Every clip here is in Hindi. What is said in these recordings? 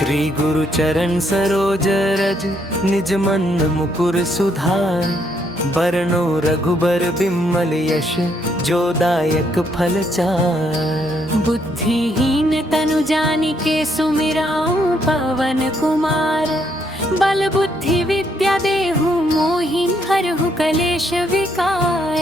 श्री गुरु चरण सरोज रज निज मन मुकुर सुधार, बरनो रघुबर बिमल यश जोदायक फल चार। बुद्धिहीन तनु जानिके सुमिराऊं पवन कुमार, बल बुद्धि विद्या देहु मोहि हरहु कलेश विकार।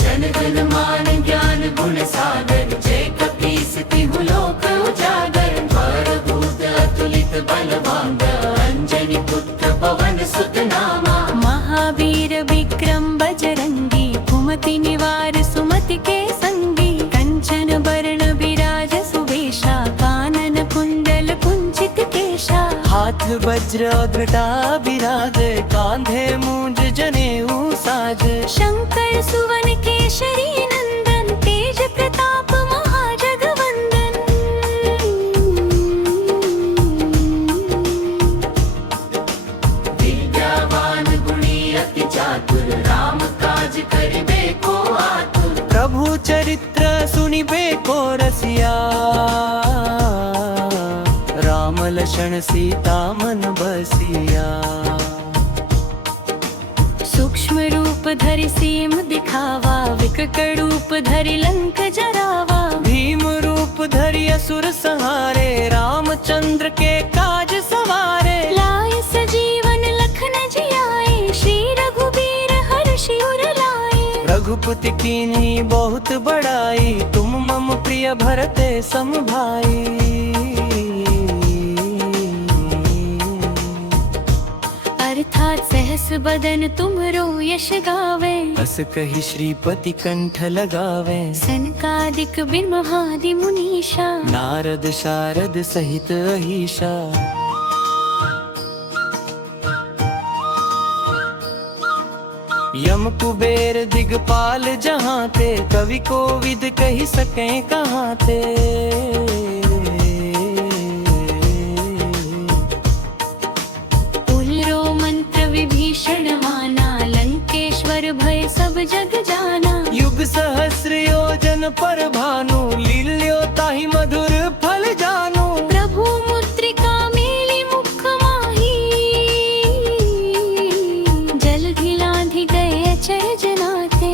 जन जन मान ज्ञान गुण सागर, जय कपीस तिहु लोक उजागर। वरदूत अतुलित बलवान, अंजनी पुत्र पवन सुत नामा। महावीर विक्रम बजरंगी, कुमति निवार सुमति के संगी। कंचन बरण विराज सुवेशा, कानन कुंडल कुंचित केशा। हाथ वज्र घटा विराज, कांधे मूंज जनेऊ साज। शंकर सुवन केशरी नंदन, तेज प्रताप महाजगवंदन। विद्यावान गुणी अति चातुर, राम काज करिबे को आतुर। प्रभु चरित्र सुनिबे को रसिया, राम लक्षण सीता मन बसिया। सूक्ष्म रूप धरि सीम दिखावा, विकट रूप धरि लंक जरावा। भीम रूप धरि असुर संहारे, रामचंद्र के काज सवारे। लाय सजीवन लखन जियाए, श्री रघुबीर हर्षि उर लाए। रघुपति कीन्ही बहुत बड़ाई, तुम मम प्रिय भरते सम भाई। अर्थात सहस बदन तुमरो यश गावे, बस कही श्रीपति कंठ लगावे। सनकादिक ब्रह्मादि मुनीषा, नारद शारद सहित अहिषा। यम कुबेर दिगपाल जहाँ ते, कवि कोविद कही सके कहाँ ते। उल्रो मंत्र विभीषण माना, लंकेश्वर भय सब जग जाना। युग सहस्र योजन पर भानु, लील्यो ताहि मधुर फल जानू। प्रभु मुद्रिका मेली मुख माही, जलधि लाधि गए अचरज नाते।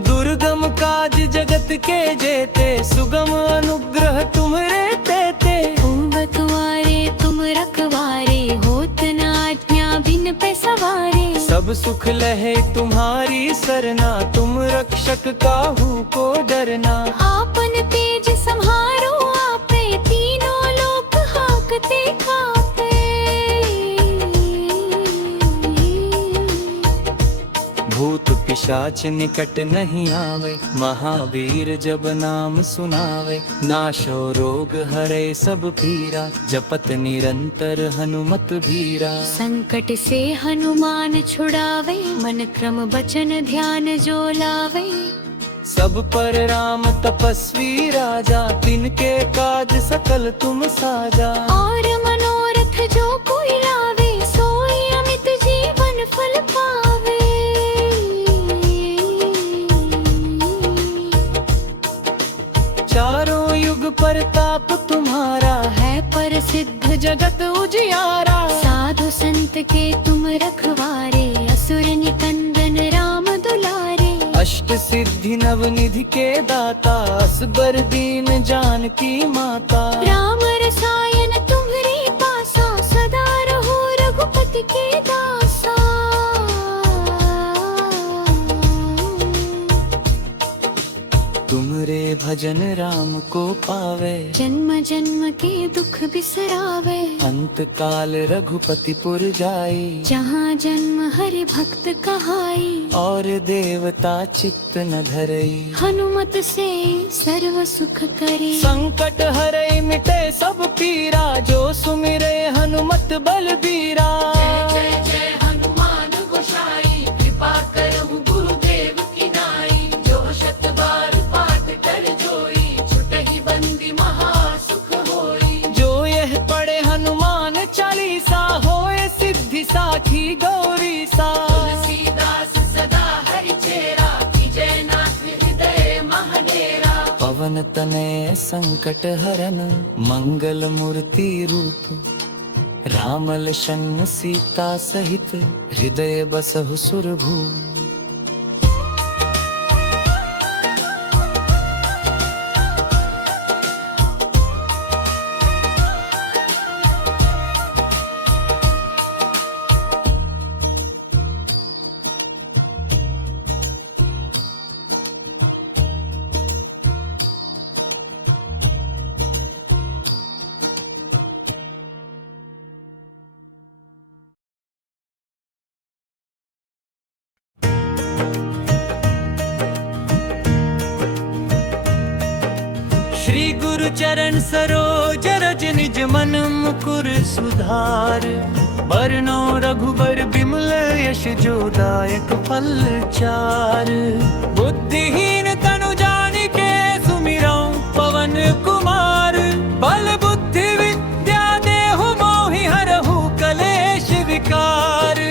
दुर्गम काज जगत के जेते, सुगम अनुग्रह तुम्हरे तेते। तुमरे तुम रखवारे, होत न आज्ञा बिन पे सवारे। सब सुख लहे तुम्हारी सरना, तुम रक्षक काहू को डरना। आपन तेज सम्हारो आपे, तीनों लोक हाकते कापे। भूत पिशाच निकट नहीं आवे, महावीर जब नाम सुनावे। नाशो रोग हरे सब पीरा, जपत निरंतर हनुमत भीरा। संकट से हनुमान छुड़ावे, मन क्रम बचन ध्यान जो लावे। सब पर राम तपस्वी राजा, तिनके काज सकल तुम साजा। और मनोरथ जो कोई लावे, सोई अमित जीवन फल पावे। चारों युग परताप तुम्हारा, है पर सिद्ध जगत उजियारा। साधु संत के तुम रखवारे, असुर निकंदन राम दुलारे। अष्ट सिद्धि नव निधि के दाता, असबर दीन जानकी माता। राम रसायन तुम्हरे पासा, सदा रहो रघुपति के दासा। तुमरे भजन राम को पावे, जन्म जन्म के दुख बिसरावे। अंत काल रघुपति पुर जाई। जहाँ जन्म हरि भक्त कहाई, और देवता चित्त न धरई। हनुमत से सर्व सुख करे। संकट हरई मिटे सब पीरा, जो सुमिरे हनुमत बलबीरा। जय जय हनुमान गोसाई, कृपा करहु गुरुदेव की नाई। जो शत बार पाठ कर जोई, छुटहि बंदी महा सुख होई। जो यह पढ़े हनुमान चालीसा, होए सिद्धि साखी गौरी सा। तुलसीदास सदा हरि चेरा, कीजय नाथ हृदय महडेरा। पवन पवन तनय संकट हरन मंगल मूर्ति रूप राम लखन सीता सहित हृदय बसहु सुरभू। श्री गुरु चरण सरोज रज निज मन मुकुर सुधार बरनो रघुबर बिमल यश जोदायक फल चार। बुद्धिहीन तनु जानिके सुमिरौ पवन कुमार बल बुद्धि विद्या देहु मोहि हरहु कलेश विकार।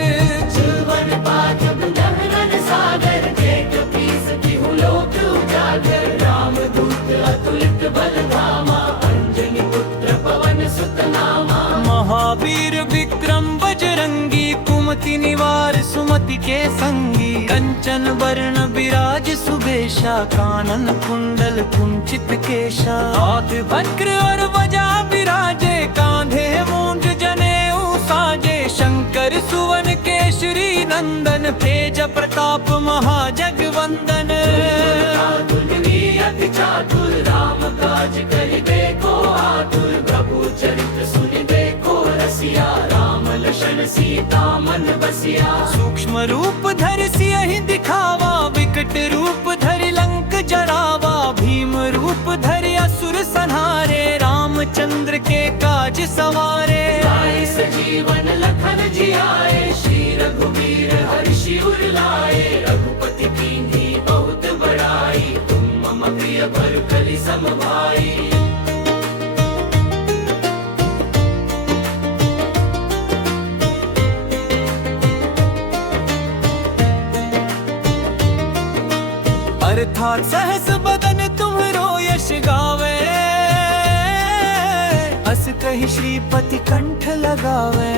जीवन पाठक गहन सागर जेठ पीस तिहु लोक उजागर राम दूत अतुलित बल धामा अंजनी पुत्र पवन सुत नामा। महावीर विक्रम बजरंगी कुमति निवार सुमति के संगी कंचन वर्ण विराज सुबेशा कानन कुंडल कुंचित केशा। हाथ वक्र और वजा विराजे कांधे मूंज जनेऊ साजे शंकर सुवन केसरी नंदन तेज प्रताप महाजगवंदन। अति चातुर राम काज करिबे को आतुर प्रभु चरित्र सुनिबे को रसिया राम लखन सीता मन बसिया। सूक्ष्म रूप धरि सियहि दिखावा विकट रूप धरि लंक जरावा भीम रूप धरि असुर संहारे रामचंद्र के काज सवारे। आए सजीवन लखन जियाए श्री रघुवीर हर्षि उर लाए रघुपति कीन्ही बहुत बड़ाई तुम मम प्रिय भरतहि सम भाई। अर्थात सहस बदन तुम्हरो यश गावे अस कहि श्रीपति कंठ लगावे।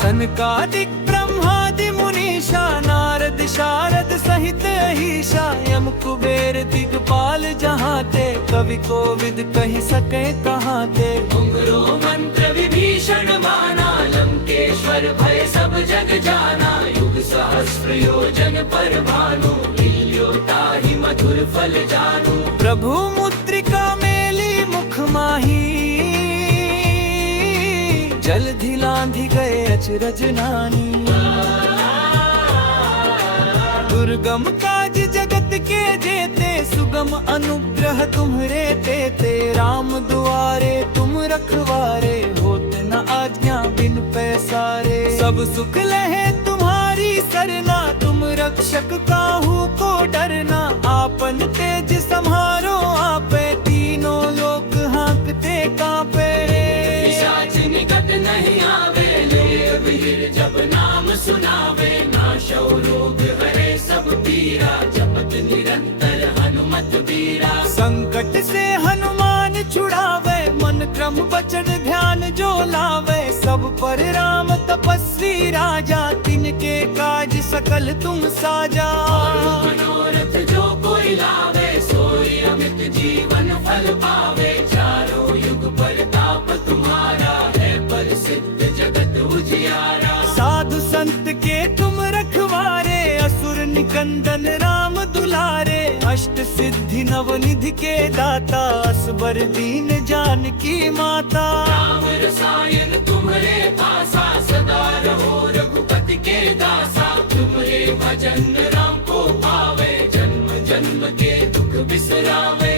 सनकादिक ब्रह्मादि मुनीषा नारद शारद सहित अहीशा यम कुबेर दिगपाल जहाते कवि कोविद कहि सके कहाते। घुंघरू मंत्र विभीषण माना लंकेश्वर भय सब जग जाना युग सहस्र योजन पर भानु लील्यो ताहि मधुर फल जानू। प्रभु मुद्रिका मेली मुख माही जलधि लांघि गए अचरज नानी। दुर्गम काज जगत के जेते सुगम अनुग्रह तुम्हरे तेते राम दुआरे तुम रखवारे होत न आज्ञा बिन पैसारे। सब सुख लहे तुम्हारी सरना तुम रक्षक काहू को डरना आपन तेज सम्हारो आपे तीनों लोक हाँकते कांपे। पिशाच निकट नहीं आवे ले वीर जब नाम सुनावे नाशो रोग हरे सब पीरा जपत निरंतर हनुमत बीरा। संकट से हनुमान छुड़ावे मन क्रम वचन ध्यान जो लावे सब पर राम तपस्वी राजा तिनके काज सकल तुम साजा। मनोरथ जो कोई लावे सोई अमित जीवन फल पावे चारों युग परताप तुम्हारा है प्रसिद्ध जगत उजियारा। साधु संत के तुम रखवारे असुर निकंदन राम दुलारे अष्ट सिद्धि नवनिधि के दाता असबर दीन जानकी माता। राम रसायन तुम्हारे पासा सदा रहो रघुपति के दासा तुम्हारे भजन राम को पावे जन्म जन्म के दुख बिसरावे।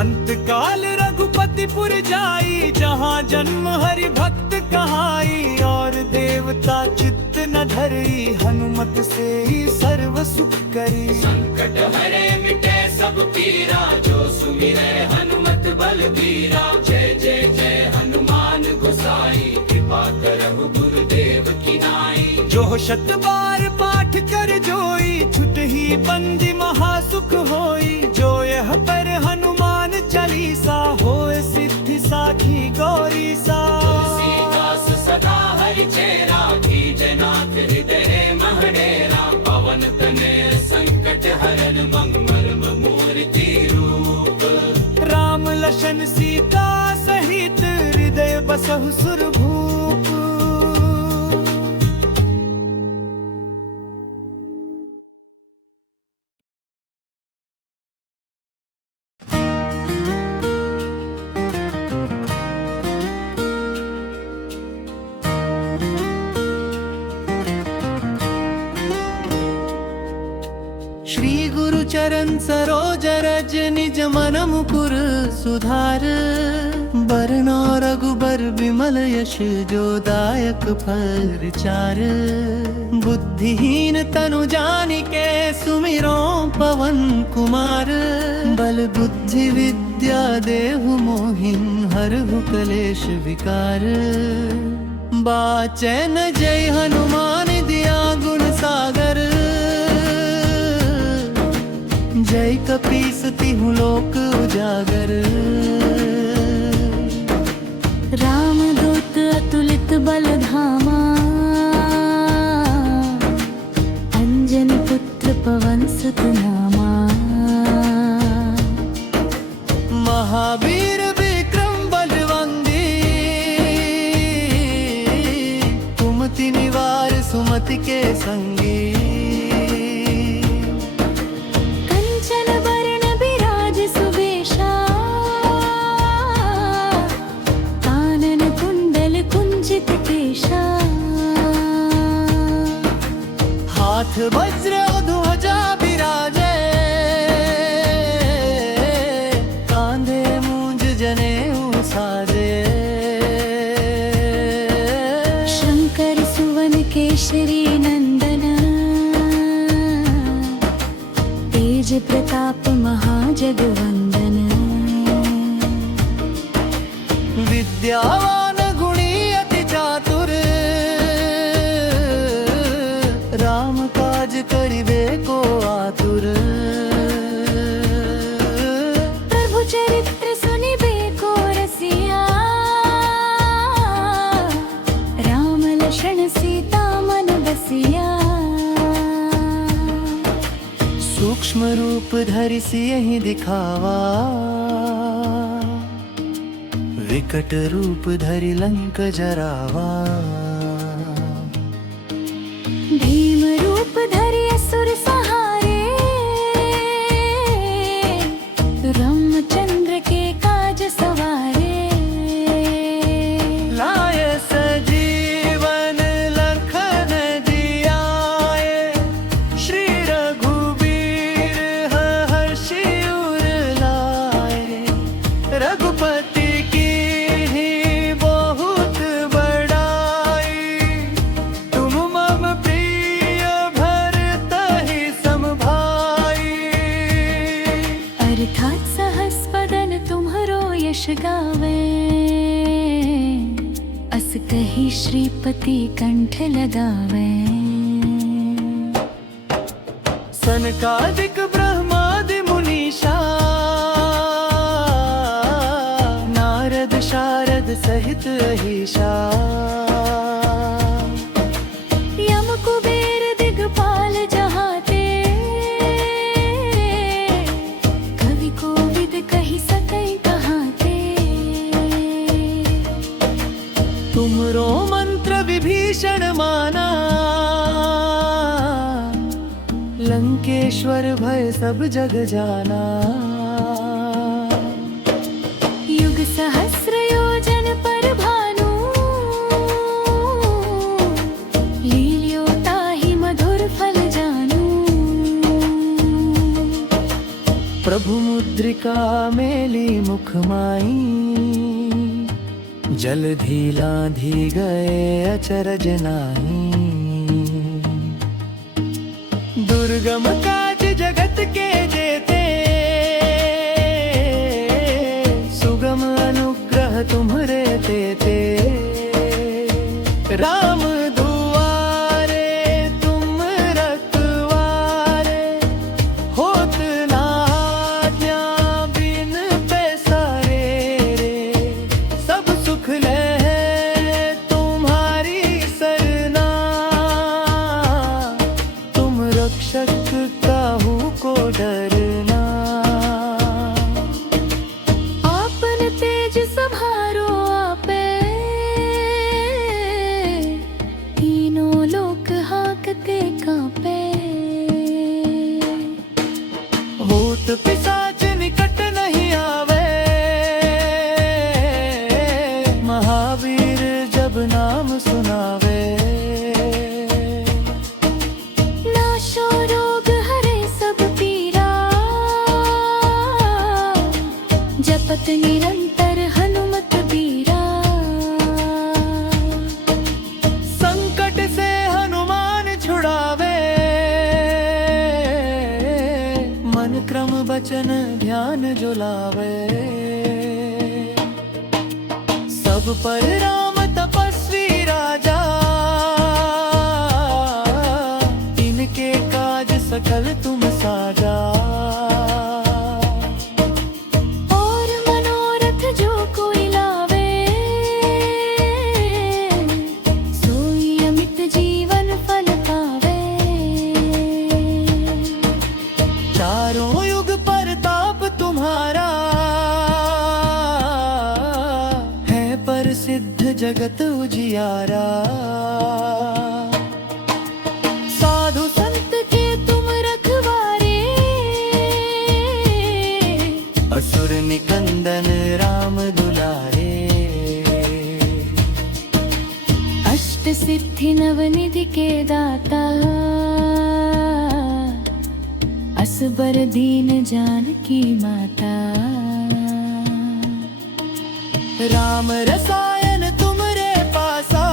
अंत काल रघुपतिपुर जाई जहाँ जन्म हरि भक्त कहाई और देवता चित्त न धरी हनुमत से ही सर्व सुख करी। संकट हरे मिटे सब पीरा, जो सुमिरै हनुमत बलबीरा। जय जय जय हनुमान गोसाई, कृपा करहु गुरुदेव की नाई। जो शत बार पाठ कर जोई, छुटहि बंदी महासुख होई। जो यह पर हनुमान चालीसा, होए सिद्धि साखी गौरी सा। तुलसीदास सदा हरि चेरा, कीजय नाथ हृदय मह डेरा। पवन तनय संकट हरन, मंगल मूर्ति रूप। राम लखन सीता सहित, हृदय बसहु सुरभूप। श्री गुरु चरण सरोज रज, निज मन मुकुर सुधार। बरनौ रघुबर विमल यश, जो दायक फल चार। बुद्धिहीन तनु जानिके, सुमिरो पवन कुमार। बल बुद्धि विद्या देहु मोहिन, हरहु कलेश विकार। बाचैन जय हनुमान, दिया गुण सागर। जय कपीस तिहु लोक उजागर। रामदूत अतुलित बल धामा, अंजनी पुत्र पवन सुत नामा। महावीर विक्रम बलवंगी, कुमति निवार सुमति के संगी। हाथ वज्र ध्वजा विराजे, कांधे मूंज जनेऊ साजे। शंकर सुवन केसरी नंदन, तेज प्रताप महाजगवंदन। विद्यावान गुणी अति चातुर, राम काज करिबे को आतुर। प्रभु चरित्र सुनिबे को रसिया, राम लखन सीता मन बसिया। सूक्ष्म रूप धरि सियहि दिखावा, विकट रूप धरि लंक जरावा। भीम रूप धरि असुर सहारे, रामचंद्र के काज सवारे। लाए सजीवन लखन जियाए, श्री रघुबीर हर्षि उर लाए। रघुपति की ही बहुत बड़ाई, तुम मम प्रिय भरतहि सम भाई। अर्थात सहस बदन तुम्हरो यश गावे, अस कही श्रीपति कंठ लगावे। सनकादिक ब्रह्मादि मुनीषा, नारद शारद सहित अहिषा। यम कुबेर दिगपाल जहाते, कवि कोविद कहि सकै कहाते। तुमरो मंत्र विभीषण माना, लंकेश्वर भय सब जग जाना। युग सहस्र योजन पर भानु, लील्यो ताहि मधुर फल जानू। प्रभु मुद्रिका मेली मुख माई, जलधि लांघि गए अचरज नाही। दुर्गम काज जगत के जेते, चलत निरंतर हनुमत बीरा। संकट से हनुमान छुड़ावे, मन क्रम बचन ध्यान जो लावे। सब पर राम तपस्वी राजा, इनके काज सकल तुम साजा। और मनोरथ जो कोई लावे, सोई अमित जीवन फल पावे। चारों युग परताप तुम्हारा, है प्रसिद्ध जगत उजियारा। साधु संत के तुम रखवारे, असुर निकंदन राम दुलारे। अष्ट सिद्धि नवनिधि के दाता, असबर दीन जानकी माता। राम रसायन तुमरे पासा,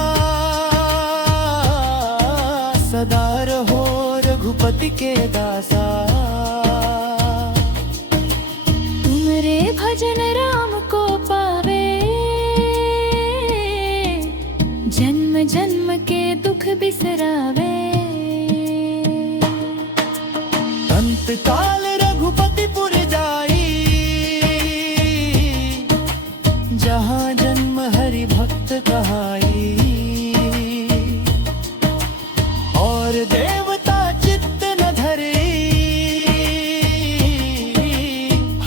सदा रहो रघुपति के दासा। तुमरे भजन राम को पावे, जन्म जन्म के दुख बिसरावे। अंत काल रघुपति पुर जाई, जहाँ जन्म हरि भक्त कहाई। और देवता चित्त न धरे,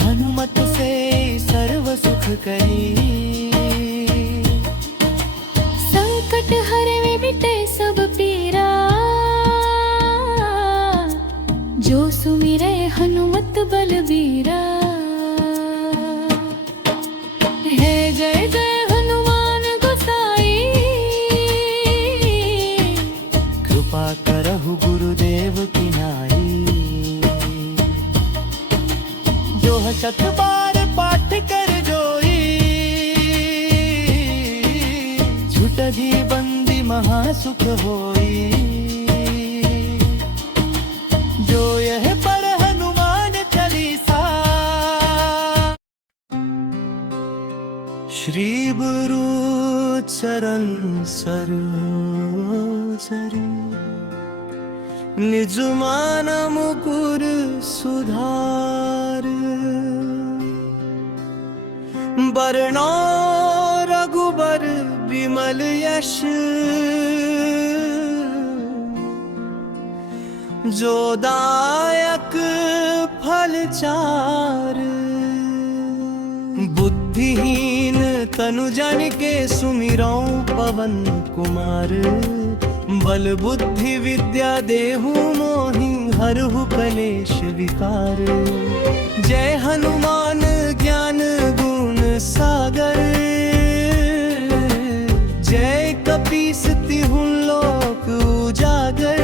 हनुमत से सर्व सुख करी। संकट हरे मिटे सब पीरा, जो सुमिरे हनुमत बलबीरा। है जय जय हनुमान गोसाई, कृपा करहु गुरुदेव की नाई। जो शत बार पाठ कर जोई, छुटही बंदी महासुख होई। जो यह पर हनुमान चालीसा, श्री गुरु चरण सरोज रे। निज मान मुकुर सुधार, बरनो रघुबर विमल यश। जो दायक फल चार, बुद्धिहीन तनु जन के सुमिरौ पवन कुमार। बल बुद्धि विद्या देहु मोहि, हरहु कलेश विकार। जय हनुमान ज्ञान गुण सागर, जय कपीस तिहुँ लोक उजागर।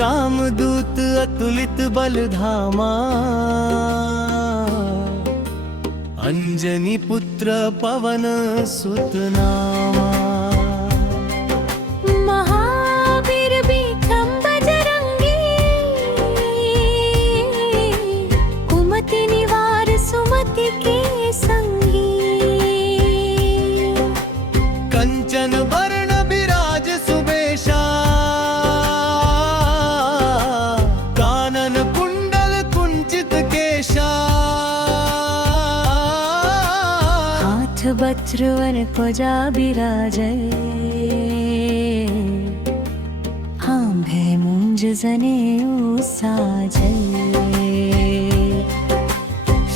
रामदूत अतुलित बल धामा, अंजनी पुत्र पवन सुत नामा। महावीर विक्रम बजरंगी, कुमति निवार सुमति के संगी। कंचन वर्ण विराज सुबेशा, कानन कुंडल कुंचित केशा। वज्रवर ध्वजा बिराजै, हाम्भे मुंज जनेऊ साजै।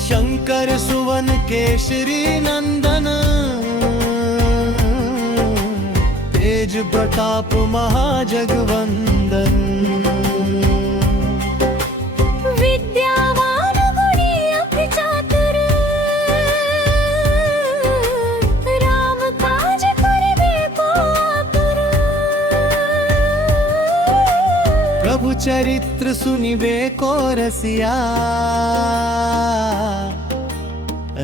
शंकर सुवन केसरी नंदन, तेज प्रताप महाजगवंदन। विद्यावान गुणी अति चातुर, राम काज करिबे को आतुर। प्रभु चरित्र सुनिबे को रसिया,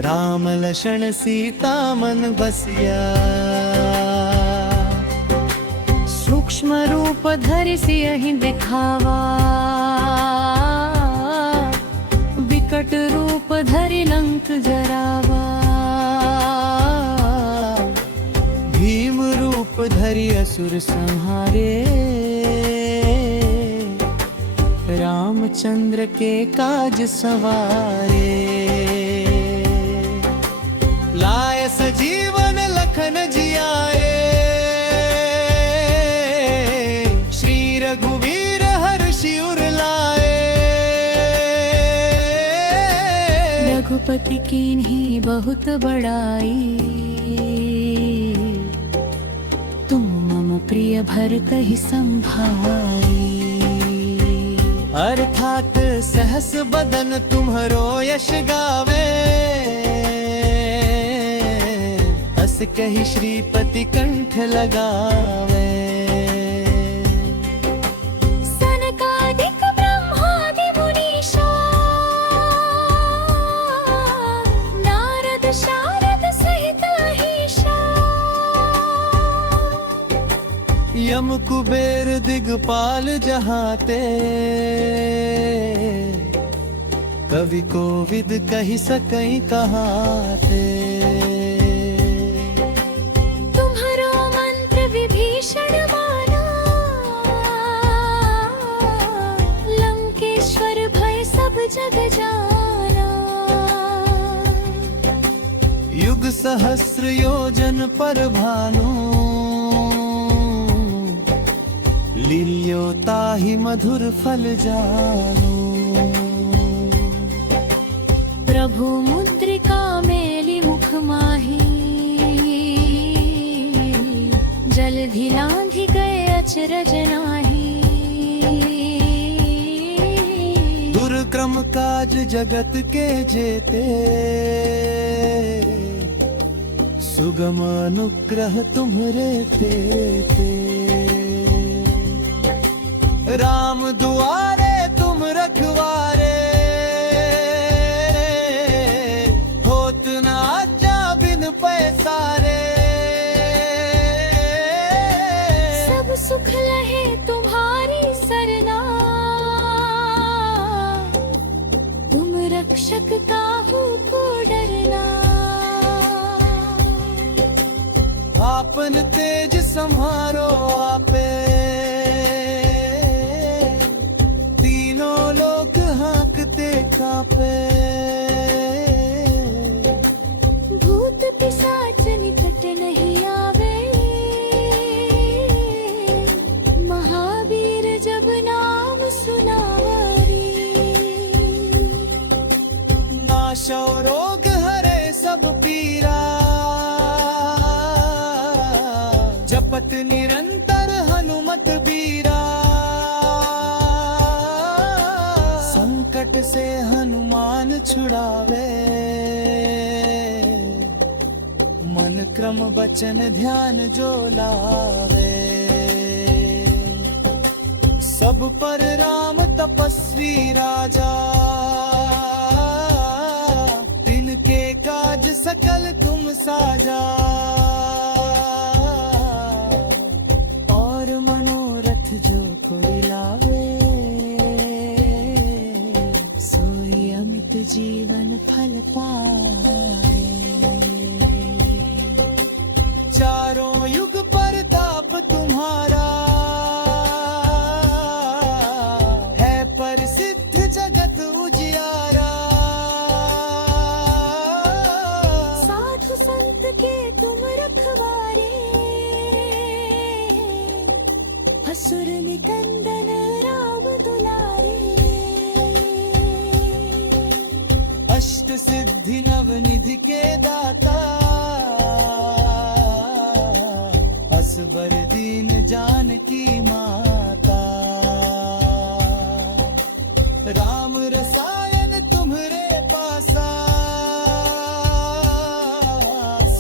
राम लक्ष्मण सीता मन बसिया। सूक्ष्म रूप धरिसि अहि दिखावा, विकट रूप धरि लंक जरावा। भीम रूप धरि असुर संहारे, रामचंद्र के काज सवारे। लाय सजीवन लखन जियाए, श्री रघुवीर हर्षि उर लाए। रघुपति कीन्ही बहुत बड़ाई, तुम मम प्रिय भरतहि संभाई। अर्थात सहस बदन तुम्हरो यश गावे, अस कहि श्रीपति कंठ लगावे। सनकादिक ब्रह्मादि मुनीषा, नारद शारद सहित अहीशा। यम कुबेर दिगपाल जहाते, कवि कोविद कहि सकई कहाते। तुम्हारो मंत्र विभीषण माना, लंकेश्वर भय सब जग जाना। युग सहस्र योजन पर भानु, लील्यो ताहि मधुर फल जानु। प्रभु मुद्रिका मेलि मुख माही, जलधि लांघि गए अचरज नाहि। दुर्क्रम काज जगत के जेते, सुगम अनुग्रह तुम्हरे तेते। राम दुआरे तुम रखवारे, होत न आज्ञा बिन पैसारे। सब सुख लहे तुम्हारी सरना, तुम रक्षक काहू को डरना। आपन तेज संहारो आपे, तीनों लोग हाँकते कापे। भूत पिशाच निकट नहीं आवे, महावीर जब नाम सुनावरी। नाशो रोग हरे सब पीरा, जपत निरंतर हनुमत बीरा। संकट से हनुमान छुड़ावे, मन क्रम बचन ध्यान जो लावे। सब पर राम तपस्वी राजा, तिनके काज सकल तुम साजा। और मनोरथ जो कोई लावे, सोई अमित जीवन फल पाए। चारों युग परताप तुम्हारा, है प्रसिद्ध जगत उजियारा। साधु संत के तुम रखवारे, असुर निकंदन राम दुलारे। अष्ट सिद्धि नव निधि के दाता, असबर दीन जानकी माता। राम रसायन तुम्हरे पासा,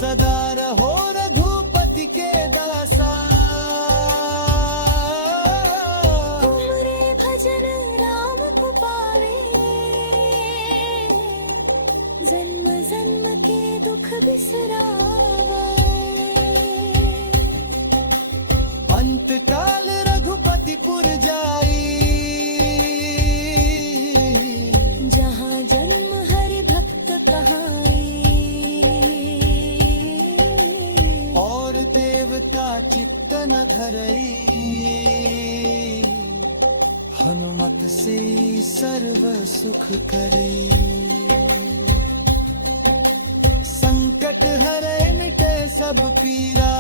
सदा रहो रघुपति के दासा। तुम्हारे भजन राम को पावे, जन्म जन्म बिसरावा अंत काल रघुपतिपुर जाई जहाँ जन्म हरि भक्त कहाई और देवता चित्त न धरई हनुमत से सर्व सुख करई संकट हरै मिटे सब पीरा